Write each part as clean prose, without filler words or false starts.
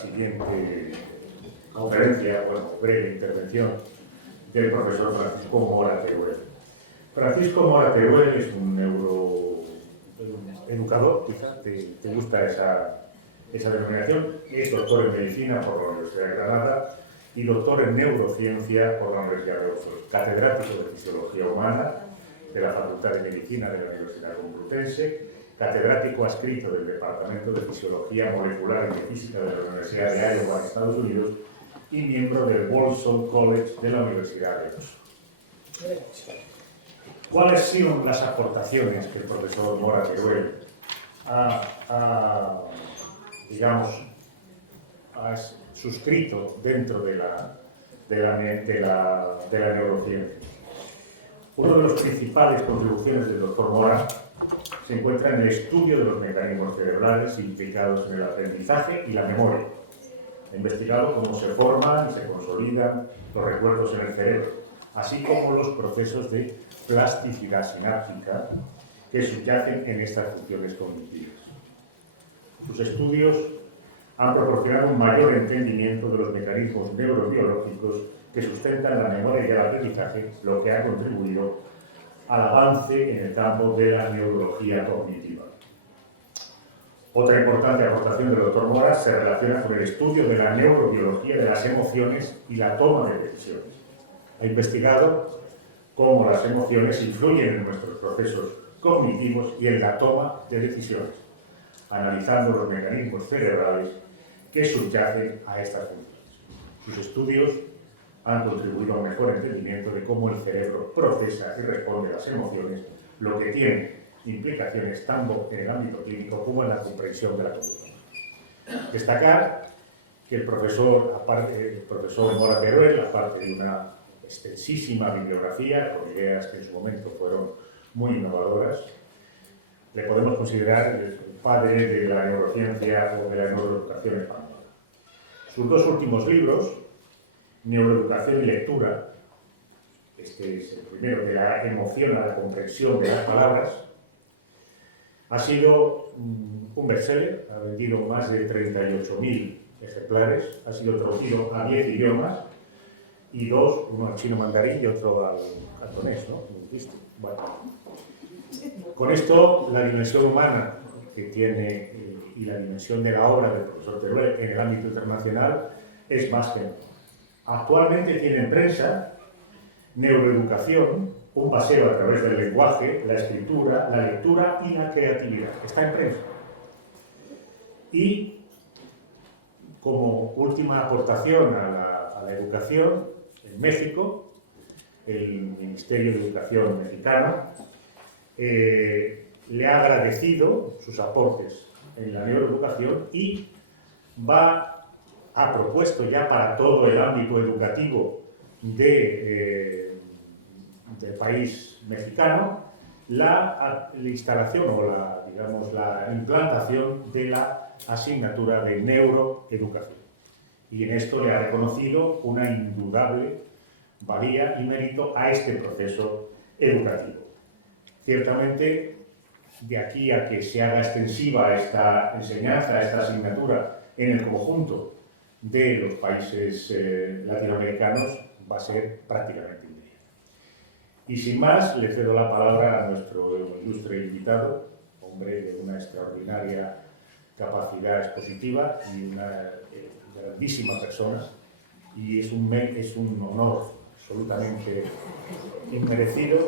siguiente conferencia, bueno, breve intervención del profesor Francisco Mora Teruel. Francisco Mora Teruel es un neuroeducador, quizá te gusta esa denominación, y es doctor en medicina por la Universidad de Granada y doctor en neurociencia por la Universidad de Oxford, catedrático de Fisiología Humana de la Facultad de Medicina de la Universidad Complutense, catedrático adscrito del Departamento de Fisiología Molecular y de Física de la Universidad de Iowa, en Estados Unidos, y miembro del Wolfson College de la Universidad de Oxford. ¿Cuáles son las aportaciones que el profesor Mora Teruel ha suscrito dentro de la neurociencia? Una de las principales contribuciones del doctor Mora se encuentra en el estudio de los mecanismos cerebrales implicados en el aprendizaje y la memoria. Ha investigado cómo se forman y se consolidan los recuerdos en el cerebro, así como los procesos de plasticidad sináptica que subyacen en estas funciones cognitivas. Sus estudios han proporcionado un mayor entendimiento de los mecanismos neurobiológicos que sustentan la memoria y el aprendizaje, lo que ha contribuido al avance en el campo de la neurología cognitiva. Otra importante aportación del doctor Mora se relaciona con el estudio de la neurobiología de las emociones y la toma de decisiones. Ha investigado cómo las emociones influyen en nuestros procesos cognitivos y en la toma de decisiones, analizando los mecanismos cerebrales que subyacen a estas funciones. Sus estudios han contribuido a un mejor entendimiento de cómo el cerebro procesa y responde a las emociones, lo que tiene implicaciones tanto en el ámbito clínico como en la comprensión de la conducta. Destacar que el profesor Mora Teruel, aparte de una extensísima bibliografía con ideas que en su momento fueron muy innovadoras, le podemos considerar el padre de la neurociencia o de la neuroeducación española. Sus dos últimos libros, Neuroeducación y Lectura, este es el primero, de la emoción a la comprensión de las palabras, ha sido un bestseller, ha vendido más de 38.000 ejemplares, ha sido traducido a 10 idiomas y dos, uno al chino mandarín y otro al cantonés, ¿no? Bueno. Con esto, la dimensión humana que tiene y la dimensión de la obra del profesor Teruel en el ámbito internacional es más que nada. Actualmente tiene en prensa Neuroeducación, un paseo a través del lenguaje, la escritura, la lectura y la creatividad. Está en prensa. Y como última aportación a la educación, en México, el Ministerio de Educación mexicano le ha agradecido sus aportes en la neuroeducación y ha propuesto ya para todo el ámbito educativo del país mexicano la instalación o la implantación de la asignatura de neuroeducación. Y en esto le ha reconocido una indudable valía y mérito a este proceso educativo. Ciertamente, de aquí a que se haga extensiva esta enseñanza, esta asignatura en el conjunto de los países latinoamericanos, va a ser prácticamente inmediato. Y sin más, le cedo la palabra a nuestro ilustre invitado, hombre de una extraordinaria capacidad expositiva y una grandísima persona, y es un honor absolutamente inmerecido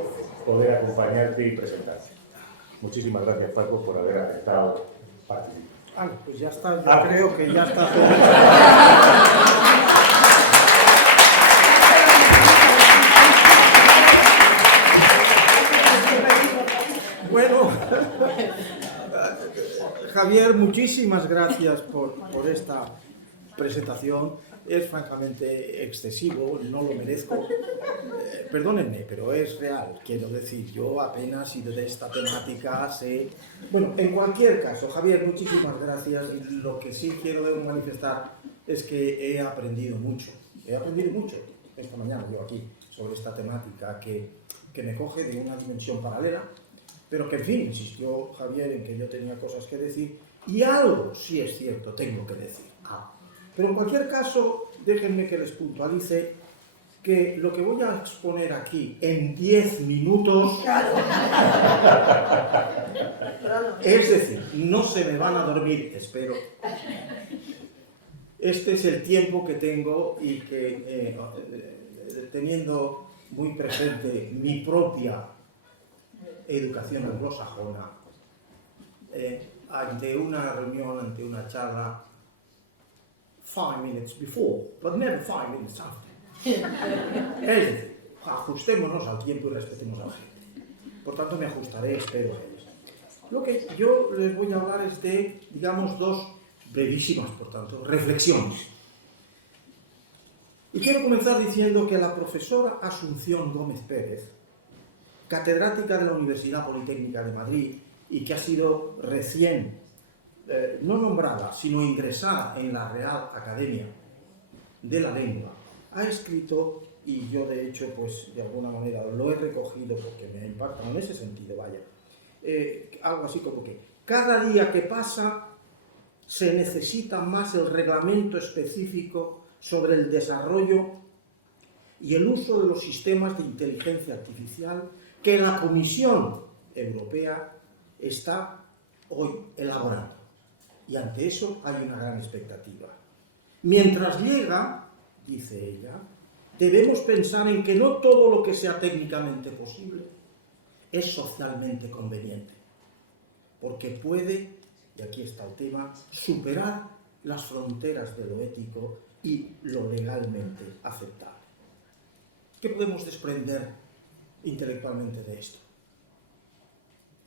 poder acompañarte y presentarte. Muchísimas gracias, Paco, por haber aceptado participar. Pues ya está, yo creo que ya está todo. Bueno, Javier, muchísimas gracias por esta presentación. Es francamente excesivo, no lo merezco. Perdónenme, pero es real, quiero decir, yo apenas y de esta temática sé... Bueno, en cualquier caso, Javier, muchísimas gracias. Y lo que sí quiero manifestar es que he aprendido mucho esta mañana yo aquí sobre esta temática que me coge de una dimensión paralela, pero que en fin, insistió Javier en que yo tenía cosas que decir y algo sí es cierto, tengo que decir. Pero en cualquier caso, déjenme que les puntualice que lo que voy a exponer aquí en 10 minutos, es decir, no se me van a dormir, espero. Este es el tiempo que tengo y que, teniendo muy presente mi propia educación anglosajona, ante una reunión, ante una charla, 5 minutes before, but never 5 minutes after. Es decir, ajustémonos al tiempo y respetemos a la gente. Por tanto, me ajustaré, espero, a ellos. Lo que yo les voy a hablar es de, digamos, dos brevísimas, por tanto, reflexiones. Y quiero comenzar diciendo que la profesora Asunción Gómez Pérez, catedrática de la Universidad Politécnica de Madrid y que ha sido recién, no nombrada, sino ingresada en la Real Academia de la Lengua, ha escrito, y yo de hecho, pues de alguna manera lo he recogido porque me ha impactado en ese sentido, vaya, algo así como que cada día que pasa se necesita más el reglamento específico sobre el desarrollo y el uso de los sistemas de inteligencia artificial que la Comisión Europea está hoy elaborando. Y ante eso hay una gran expectativa. Mientras llega, dice ella, debemos pensar en que no todo lo que sea técnicamente posible es socialmente conveniente, porque puede, y aquí está el tema, superar las fronteras de lo ético y lo legalmente aceptable. ¿Qué podemos desprender intelectualmente de esto?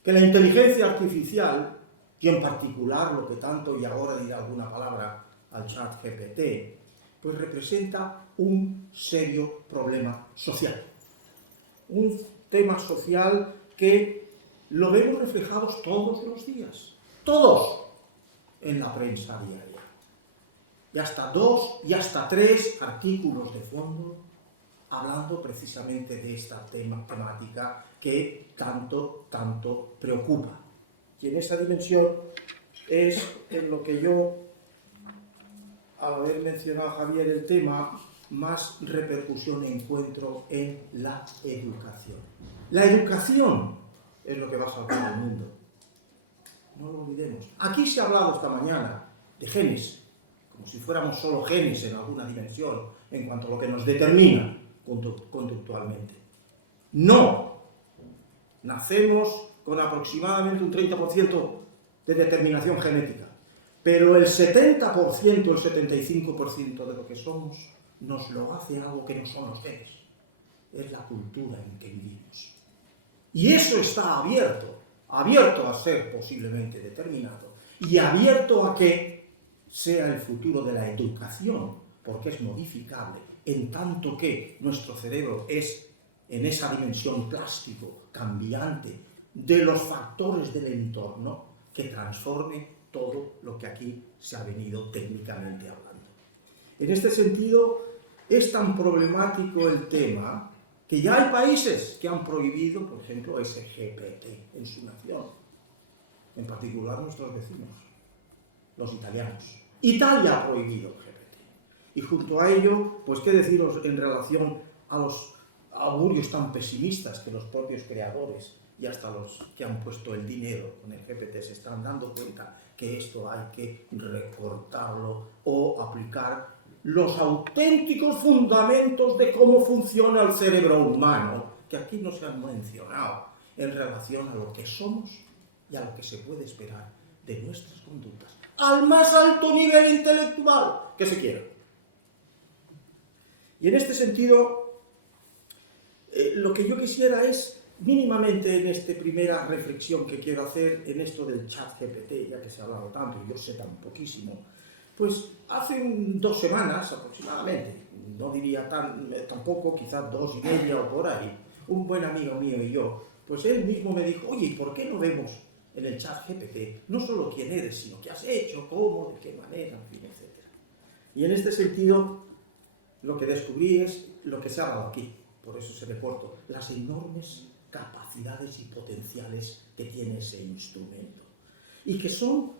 Que la inteligencia artificial, y en particular lo que tanto, y ahora diré alguna palabra al chat GPT, pues representa un serio problema social. Un tema social que lo vemos reflejados todos los días, todos, en la prensa diaria. Y hasta 2 y hasta 3 artículos de fondo hablando precisamente de esta temática que tanto preocupa. Y en esa dimensión es en lo que yo, al haber mencionado, Javier, el tema, más repercusión encuentro en la educación. La educación es lo que va a salvar al mundo. No lo olvidemos. Aquí se ha hablado esta mañana de genes, como si fuéramos solo genes en alguna dimensión, en cuanto a lo que nos determina conductualmente. No. Nacemos con aproximadamente un 30% de determinación genética, pero el 70%, el 75% de lo que somos nos lo hace algo que no son los genes. Es la cultura en que vivimos. Y eso está abierto a ser posiblemente determinado y abierto a que sea el futuro de la educación, porque es modificable, en tanto que nuestro cerebro es, en esa dimensión plástico, cambiante, de los factores del entorno, que transforme todo lo que aquí se ha venido técnicamente hablando. En este sentido, es tan problemático el tema que ya hay países que han prohibido, por ejemplo, ese GPT en su nación, en particular nuestros vecinos, los italianos. Italia ha prohibido el GPT. Y junto a ello, pues qué deciros en relación a los augurios tan pesimistas que los propios creadores y hasta los que han puesto el dinero con el GPT se están dando cuenta que esto hay que recortarlo o aplicar los auténticos fundamentos de cómo funciona el cerebro humano, que aquí no se han mencionado, en relación a lo que somos y a lo que se puede esperar de nuestras conductas, al más alto nivel intelectual que se quiera. Y en este sentido, lo que yo quisiera es, mínimamente en esta primera reflexión que quiero hacer en esto del chat GPT, ya que se ha hablado tanto y yo sé tan poquísimo, pues hace 2 semanas aproximadamente, no diría tampoco, quizás 2 y media o por ahí, un buen amigo mío y yo, pues él mismo me dijo, oye, ¿y por qué no vemos en el chat GPT no solo quién eres, sino qué has hecho, cómo, de qué manera, en fin, etc. Y en este sentido, lo que descubrí es lo que se ha hablado aquí, por eso se reportó, las enormes capacidades y potenciales que tiene ese instrumento. Y que son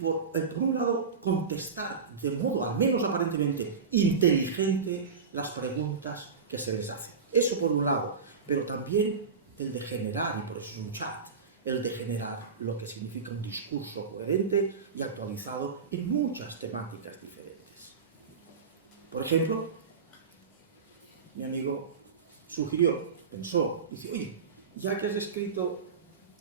por un lado, contestar de modo, al menos aparentemente, inteligente las preguntas que se les hacen. Eso por un lado, pero también el de generar, y por eso es un chat, el de generar lo que significa un discurso coherente y actualizado en muchas temáticas diferentes. Por ejemplo, mi amigo sugirió, pensó, dice, oye, ya que has escrito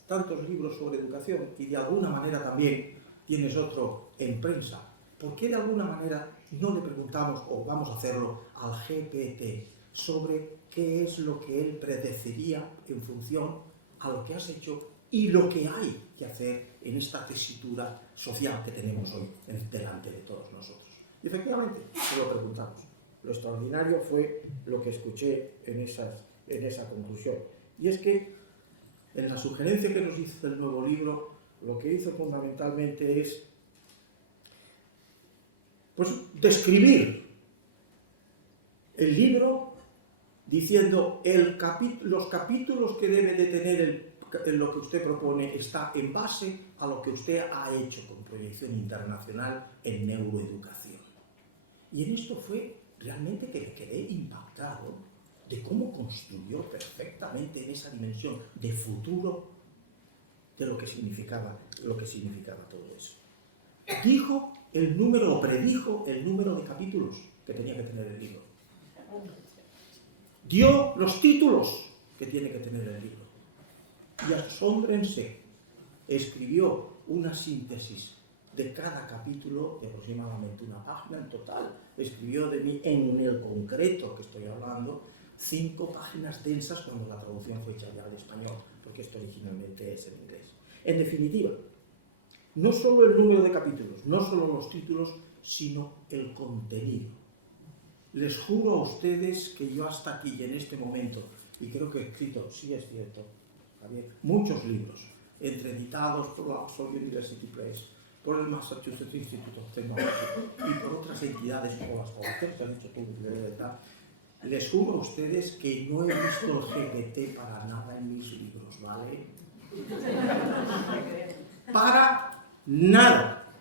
tantos libros sobre educación y de alguna manera también tienes otro en prensa, ¿por qué de alguna manera no le preguntamos, o vamos a hacerlo, al GPT sobre qué es lo que él predeciría en función a lo que has hecho y lo que hay que hacer en esta tesitura social que tenemos hoy delante de todos nosotros? Y efectivamente, se lo preguntamos. Lo extraordinario fue lo que escuché en esa conclusión. Y es que en la sugerencia que nos hizo el nuevo libro, lo que hizo fundamentalmente es pues, describir el libro diciendo los capítulos que debe de tener lo que usted propone está en base a lo que usted ha hecho con proyección internacional en neuroeducación. Y en esto fue realmente que me quedé impactado de cómo construyó perfectamente en esa dimensión de futuro de lo que significaba todo eso. Dijo el número, o predijo el número de capítulos que tenía que tener el libro. Dio los títulos que tiene que tener el libro. Y asómbrense, escribió una síntesis de cada capítulo de aproximadamente una página en total. Escribió de mí, en el concreto que estoy hablando, 5 páginas densas cuando la traducción fue hecha ya al español, porque esto originalmente es en inglés. En definitiva, no solo el número de capítulos, no solo los títulos, sino el contenido. Les juro a ustedes que yo hasta aquí y en este momento, y creo que he escrito, sí es cierto, Javier, muchos libros, entre editados por la Oxford University Press, por el Massachusetts Institute of Technology y por otras entidades como las poblaciones que han hecho público, les juro a ustedes que no he visto el GPT para nada en mis libros, ¿vale? Para nada.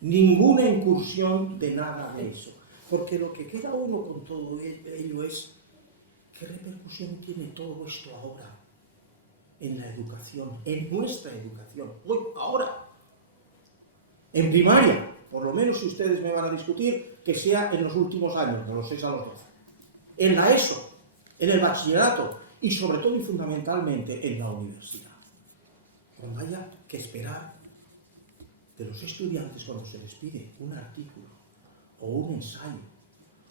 Ninguna incursión de nada de eso. Porque lo que queda uno con todo ello es qué repercusión tiene todo esto ahora en la educación, en nuestra educación, hoy, ahora. En primaria, por lo menos si ustedes me van a discutir, que sea en los últimos años, de los 6 a los 12. En la ESO, en el bachillerato y sobre todo y fundamentalmente en la universidad. Cuando haya que esperar de los estudiantes cuando se les pide un artículo o un ensayo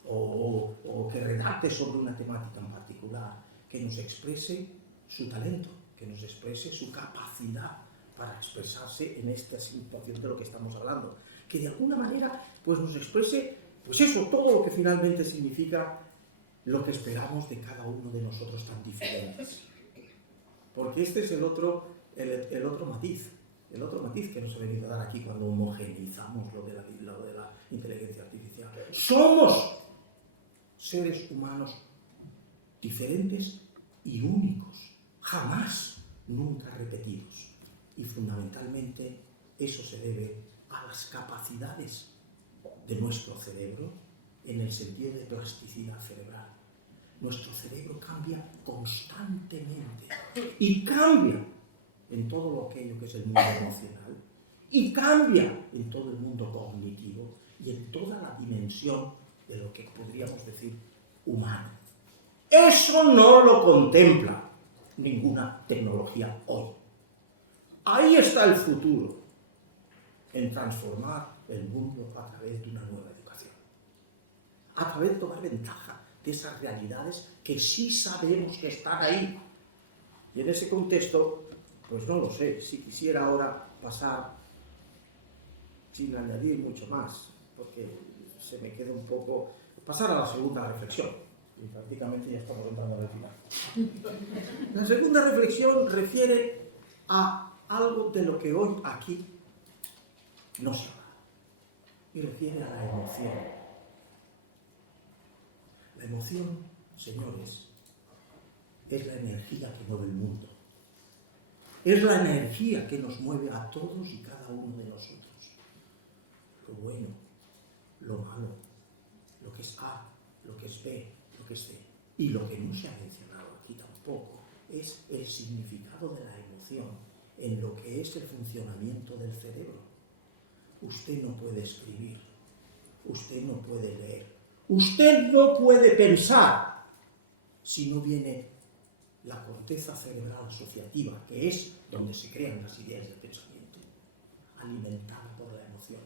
o que redacte sobre una temática en particular, que nos exprese su talento, que nos exprese su capacidad para expresarse en esta situación de lo que estamos hablando, que de alguna manera pues nos exprese pues eso, todo lo que finalmente significa lo que esperamos de cada uno de nosotros tan diferentes. Porque este es el otro matiz que nos ha venido a dar aquí cuando homogeneizamos lo de la inteligencia artificial. Somos seres humanos diferentes y únicos, jamás, nunca repetidos. Y fundamentalmente eso se debe a las capacidades de nuestro cerebro en el sentido de plasticidad cerebral. Nuestro cerebro cambia constantemente y cambia en todo aquello que es el mundo emocional y cambia en todo el mundo cognitivo y en toda la dimensión de lo que podríamos decir humano. Eso no lo contempla ninguna tecnología hoy. Ahí está el futuro, en transformar el mundo a través de una nueva educación, a través de tomar ventaja de esas realidades que sí sabemos que están ahí. Y en ese contexto, pues no lo sé, si quisiera ahora pasar, sin añadir mucho más, porque se me queda un poco, pasar a la segunda reflexión, y prácticamente ya estamos entrando al final. La segunda reflexión refiere a algo de lo que hoy aquí no se habla, y refiere a la emoción. La emoción, señores, es la energía que mueve el mundo. Es la energía que nos mueve a todos y cada uno de nosotros. lo bueno, lo malo, lo que es A, lo que es B, lo que es C. Y lo que no se ha mencionado aquí tampoco es el significado de la emoción en lo que es el funcionamiento del cerebro. Usted no puede escribir, usted no puede leer, usted no puede pensar si no viene la corteza cerebral asociativa, que es donde se crean las ideas del pensamiento, alimentada por la emoción.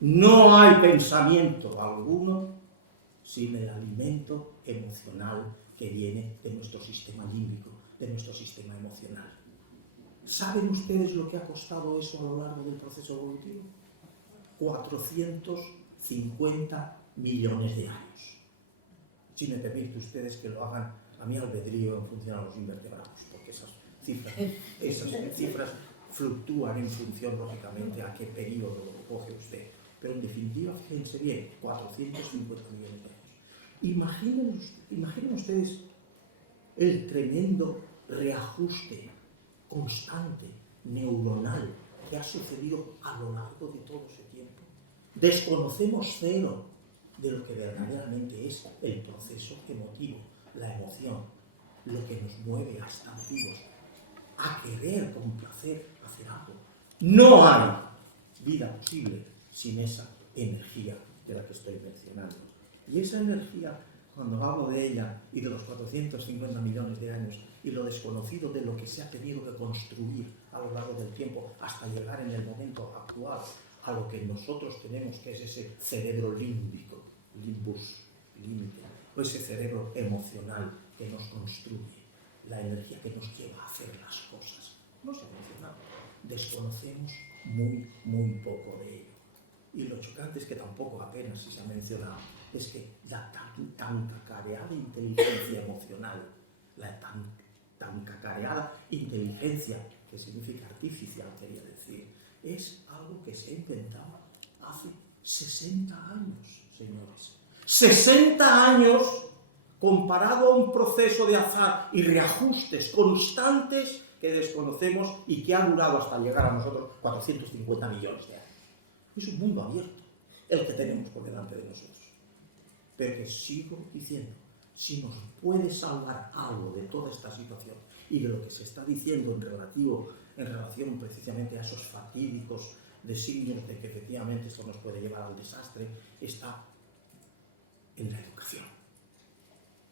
No hay pensamiento alguno sin el alimento emocional que viene de nuestro sistema límbico, de nuestro sistema emocional. ¿Saben ustedes lo que ha costado eso a lo largo del proceso evolutivo? 450 millones de años. Si me permiten ustedes que lo hagan a mi albedrío en función a los invertebrados, porque esas cifras fluctúan en función, lógicamente, a qué periodo lo coge usted. Pero en definitiva, fíjense bien, 450 millones de años. Imaginen ustedes el tremendo reajuste constante, neuronal, que ha sucedido a lo largo de todo ese tiempo. Desconocemos cero de lo que verdaderamente es el proceso emotivo, la emoción, lo que nos mueve a estar vivos, a querer con placer hacer algo. No hay vida posible sin esa energía de la que estoy mencionando. Y esa energía, cuando hablo de ella y de los 450 millones de años y lo desconocido de lo que se ha tenido que construir a lo largo del tiempo hasta llegar en el momento actual a lo que nosotros tenemos, que es ese cerebro límbico, limbus, límite, o ese cerebro emocional que nos construye, la energía que nos lleva a hacer las cosas. No se ha mencionado. Desconocemos muy, muy poco de ello. Y lo chocante es que tampoco apenas si se ha mencionado es que la tan cacareada inteligencia emocional, la tan cacareada inteligencia, que significa artificial, quería decir, es algo que se ha inventado hace 60 años, señores. 60 años comparado a un proceso de azar y reajustes constantes que desconocemos y que ha durado hasta llegar a nosotros 450 millones de años. Es un mundo abierto el que tenemos por delante de nosotros. Pero que sigo diciendo, si nos puede salvar algo de toda esta situación y de lo que se está diciendo en relación precisamente a esos fatídicos designios de que efectivamente esto nos puede llevar al desastre, está en la educación,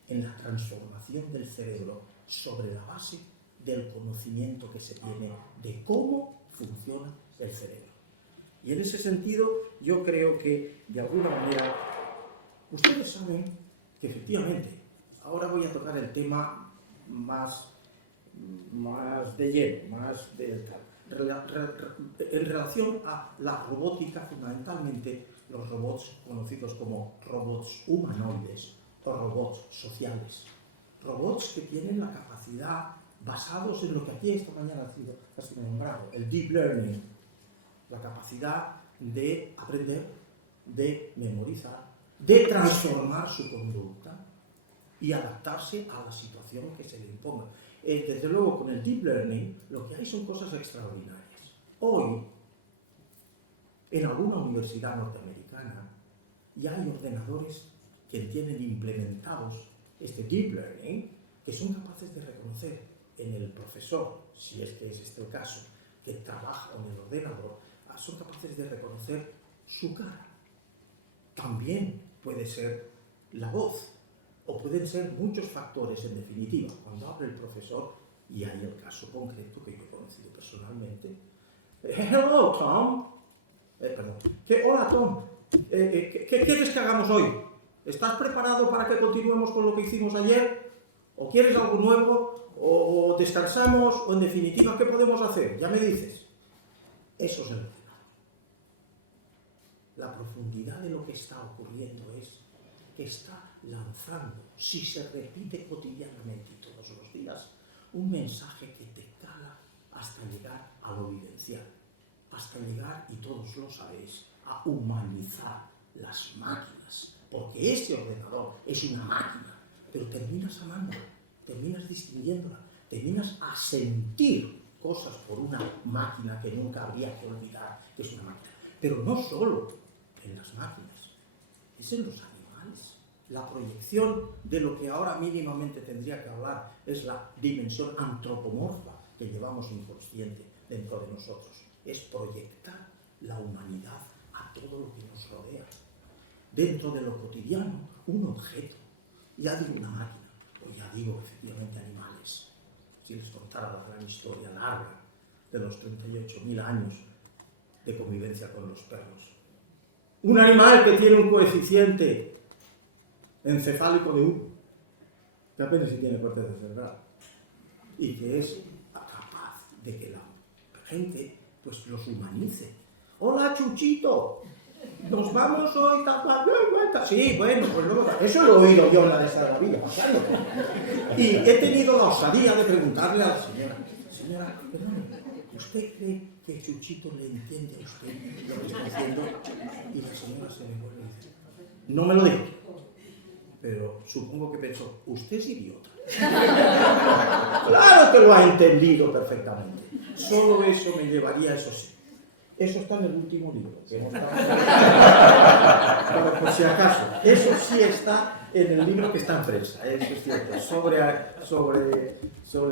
en la transformación del cerebro sobre la base del conocimiento que se tiene de cómo funciona el cerebro. Y en ese sentido, yo creo que, de alguna manera, ustedes saben que efectivamente, ahora voy a tocar el tema más de lleno, más de tal. En relación a la robótica, fundamentalmente los robots conocidos como robots humanoides o robots sociales. Robots que tienen la capacidad, basados en lo que aquí esta mañana ha sido nombrado, el deep learning, la capacidad de aprender, de memorizar, de transformar su conducta y adaptarse a la situación que se le imponga. Desde luego, con el deep learning, lo que hay son cosas extraordinarias. Hoy, en alguna universidad norteamericana, ya hay ordenadores que tienen implementados este deep learning, que son capaces de reconocer en el profesor, si es que es este el caso, que trabaja en el ordenador, son capaces de reconocer su cara. También puede ser la voz, o pueden ser muchos factores en definitiva. Cuando habla el profesor, y hay el caso concreto que yo he conocido personalmente, hello Tom, hola Tom, ¿qué quieres que hagamos hoy? ¿Estás preparado para que continuemos con lo que hicimos ayer? ¿O quieres algo nuevo? ¿O descansamos? ¿O en definitiva qué podemos hacer? Ya me dices. Eso es el ordenador. La profundidad de lo que está ocurriendo es que está lanzando, si se repite cotidianamente y todos los días, un mensaje que te cala hasta llegar a lo vivencial, hasta llegar, y todos lo sabéis, a humanizar las máquinas, porque este ordenador es una máquina, pero terminas amándola, terminas distinguiéndola, terminas a sentir cosas por una máquina que nunca habría que olvidar que es una máquina. pero no solo en las máquinas, es en los animales. La proyección de lo que ahora mínimamente tendría que hablar es la dimensión antropomorfa que llevamos inconsciente dentro de nosotros. Es proyectar la humanidad a todo lo que nos rodea. Dentro de lo cotidiano, un objeto. Ya digo una máquina, o ya digo efectivamente animales. Si les contara la gran historia larga de los 38.000 años de convivencia con los perros. Un animal que tiene un coeficiente encefálico de 1, que apenas si tiene corteza cerebral, y que es capaz de que la gente pues los humanice. ¡Hola, Chuchito! Nos vamos hoy, sí, bueno, pues luego, eso lo he oído yo en la de esta vida, pasando. Y he tenido la osadía de preguntarle a la señora, perdón, ¿usted cree que Chuchito le entiende a usted lo que está haciendo? Y la señora se me vuelve y dice, no me lo dijo, pero supongo que pensó, usted es idiota. Claro que lo ha entendido perfectamente. Solo eso me llevaría, eso sí. Eso está en el último libro, que hemos estado... Pero por si acaso, eso sí está en el libro que está en prensa, eso es cierto, sobre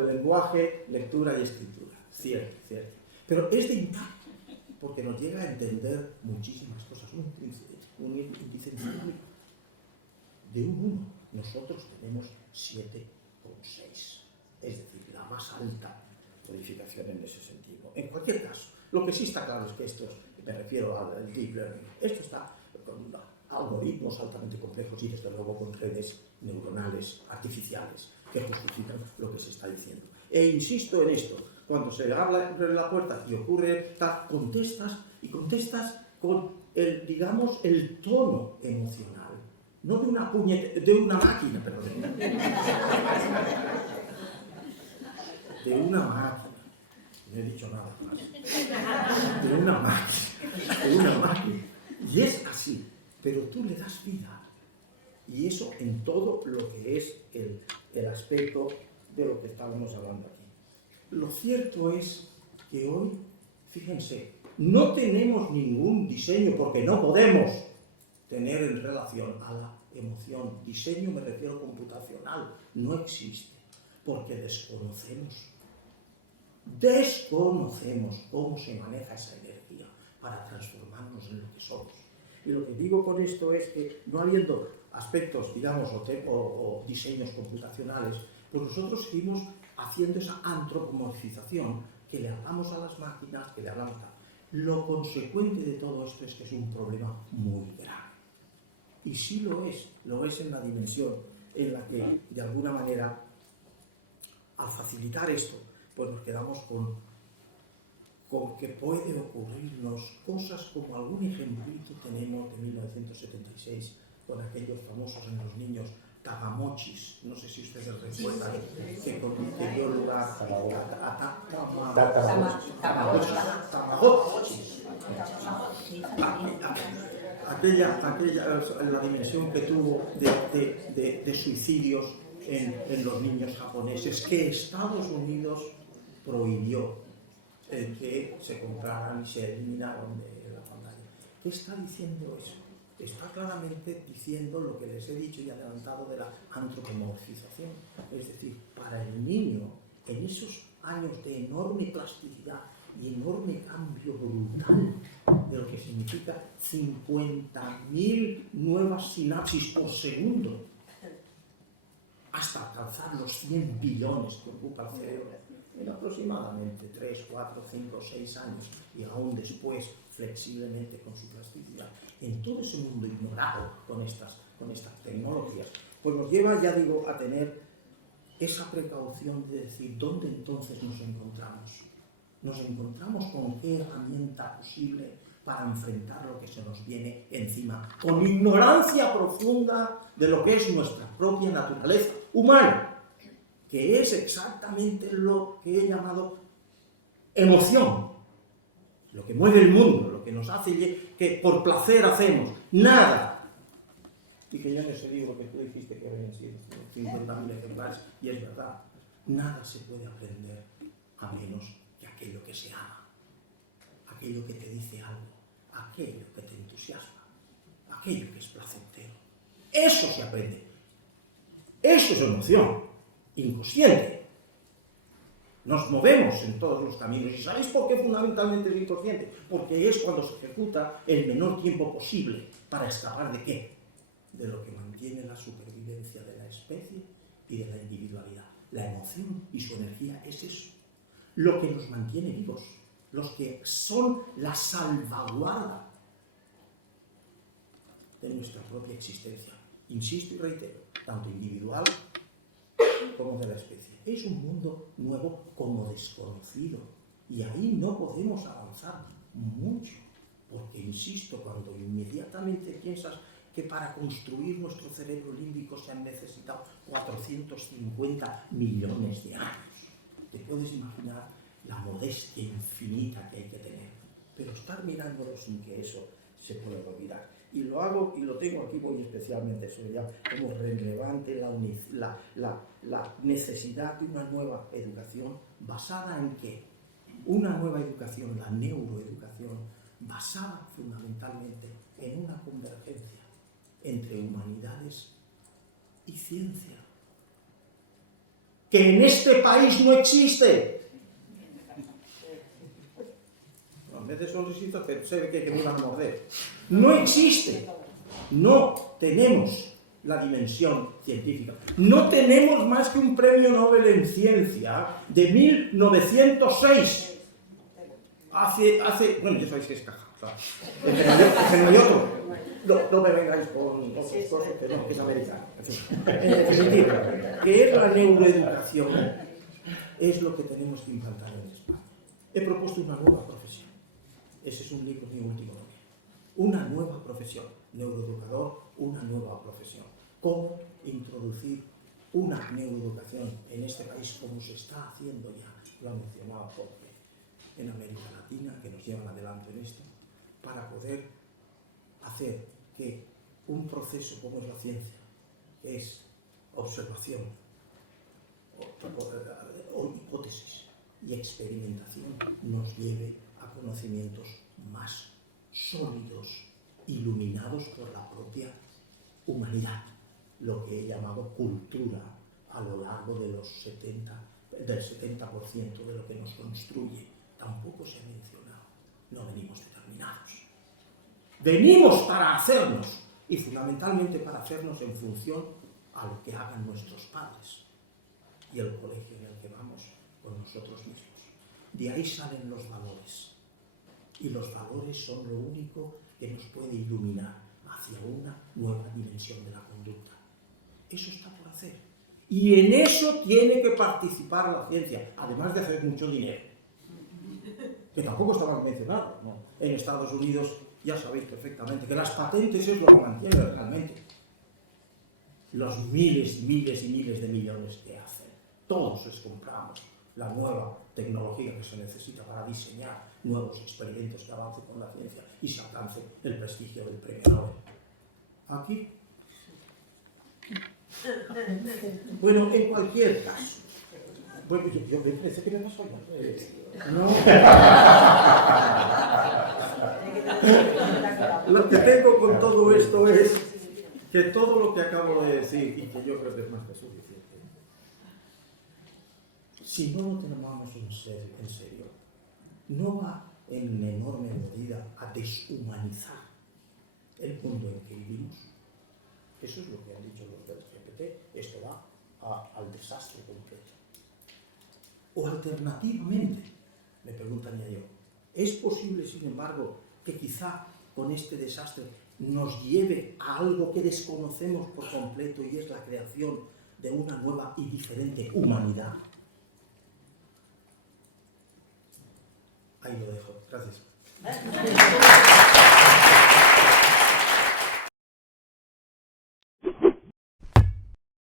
lenguaje, lectura y escritura. Cierto, cierto. Pero es de impacto, porque nos llega a entender muchísimas cosas. Un índice de un 1. Nosotros tenemos 7,6. Es decir, la más alta codificación en ese sentido. En cualquier caso, lo que sí está claro es que esto, me refiero al deep learning, esto está con algoritmos altamente complejos y desde luego con redes neuronales artificiales que justifican lo que se está diciendo. E insisto en esto, cuando se abre la puerta y ocurre tal, contestas con el, digamos, el tono emocional, no de una de una máquina, perdón. De una máquina. No he dicho nada más. De una máquina. Y es así, pero tú le das vida. Y eso en todo lo que es el aspecto de lo que estábamos hablando aquí. Lo cierto es que hoy, fíjense, no tenemos ningún diseño, porque no podemos tener en relación a la emoción. Diseño me refiero computacional, no existe, porque desconocemos cómo se maneja esa energía para transformarnos en lo que somos. Y lo que digo con esto es que no habiendo aspectos, digamos, o diseños computacionales, pues nosotros seguimos haciendo esa antropomorfización que le hablamos a las máquinas, que le hablamos a... Lo consecuente de todo esto es que es un problema muy grave. Y sí lo es en la dimensión en la que, de alguna manera, al facilitar esto, pues nos quedamos con que puede ocurrirnos cosas como algún ejemplito tenemos de 1976 con aquellos famosos en los niños Tamagotchis, no sé si ustedes recuerdan, que dio lugar a Tamagotchis. La dimensión que tuvo de suicidios en los niños japoneses, que Estados Unidos prohibió que se compraran y se eliminaron de la pantalla. ¿Qué está diciendo eso? Está claramente diciendo lo que les he dicho y adelantado de la antropomorfización. Es decir, para el niño, en esos años de enorme plasticidad y enorme cambio brutal de lo que significa 50.000 nuevas sinapsis por segundo, hasta alcanzar los 100 billones que ocupa el cerebro, en aproximadamente 3, 4, 5, 6 años, y aún después, flexiblemente con su plasticidad, en todo ese mundo ignorado con estas tecnologías, pues nos lleva, ya digo, a tener esa precaución de decir, ¿dónde entonces nos encontramos? Nos encontramos con qué herramienta posible para enfrentar lo que se nos viene encima, con ignorancia profunda de lo que es nuestra propia naturaleza humana, que es exactamente lo que he llamado emoción, lo que mueve el mundo, lo que nos hace que por placer hacemos, nada. Dije yo en ese libro que tú dijiste que habían sido 50.000 ejemplares, y es verdad, nada se puede aprender a menos que aquello que se ama, aquello que te dice algo, aquello que te entusiasma, aquello que es placentero. Eso se aprende. Eso es emoción inconsciente. Nos movemos en todos los caminos. ¿Y sabéis por qué fundamentalmente es inconsciente? Porque es cuando se ejecuta el menor tiempo posible. ¿Para escapar de qué? De lo que mantiene la supervivencia de la especie y de la individualidad. La emoción y su energía es eso. Lo que nos mantiene vivos. Los que son la salvaguarda de nuestra propia existencia. Insisto y reitero, tanto individual como de la especie. Es un mundo nuevo como desconocido. Y ahí no podemos avanzar mucho. Porque, insisto, cuando inmediatamente piensas que para construir nuestro cerebro límbico se han necesitado 450 millones de años. Te puedes imaginar la modestia infinita que hay que tener. Pero estar mirándolo sin que eso se pueda olvidar. Y lo hago, y lo tengo aquí muy especialmente subrayado, como relevante la necesidad de una nueva educación basada en ¿qué? Una nueva educación, la neuroeducación, basada fundamentalmente en una convergencia entre humanidades y ciencia, que en este país no existe. A veces son risitas, pero se ve que me van a morder. No existe. No tenemos la dimensión científica. No tenemos más que un premio Nobel en ciencia de 1906. Bueno, ya sabéis que es caja, claro. No me vengáis con otras cosas, que no, que es americano. En definitiva, que es la neuroeducación, es lo que tenemos que implantar en España. He propuesto una nueva profesión. Ese es un libro mi último nombre. Una nueva profesión. Neuroeducador, una nueva profesión. ¿Cómo introducir una neuroeducación en este país como se está haciendo ya? Lo ha mencionado Jorge. En América Latina, que nos llevan adelante en esto, para poder hacer que un proceso como es la ciencia, que es observación, o hipótesis y experimentación, nos lleve a conocimientos más sólidos, iluminados por la propia humanidad, lo que he llamado cultura a lo largo de del 70% de lo que nos construye. Tampoco se ha mencionado. No venimos determinados. Venimos para hacernos, y fundamentalmente para hacernos en función a lo que hagan nuestros padres y el colegio en el que vamos con nosotros mismos. De ahí salen los valores. Y los valores son lo único que nos puede iluminar hacia una nueva dimensión de la conducta. Eso está por hacer. Y en eso tiene que participar la ciencia, además de hacer mucho dinero. Que tampoco estaba mencionado, ¿no? En Estados Unidos ya sabéis perfectamente que las patentes es lo que mantiene realmente los miles y miles de millones que hacen. Todos les compramos la nueva tecnología que se necesita para diseñar nuevos experimentos que avancen con la ciencia y se alcance el prestigio del premio Nobel. Aquí. Bueno, en cualquier caso. Bueno, yo me parece que me pasó ya. No. Lo que tengo con todo esto es que todo lo que acabo de decir, y que yo creo que es más que suficiente, si no lo tomamos en serio, no va en enorme medida a deshumanizar el mundo en que vivimos. Eso es lo que han dicho los del GPT, esto va al desastre completo. O alternativamente, me preguntaría yo, ¿es posible, sin embargo, que quizá con este desastre nos lleve a algo que desconocemos por completo y es la creación de una nueva y diferente humanidad? Ahí lo dejo. Gracias.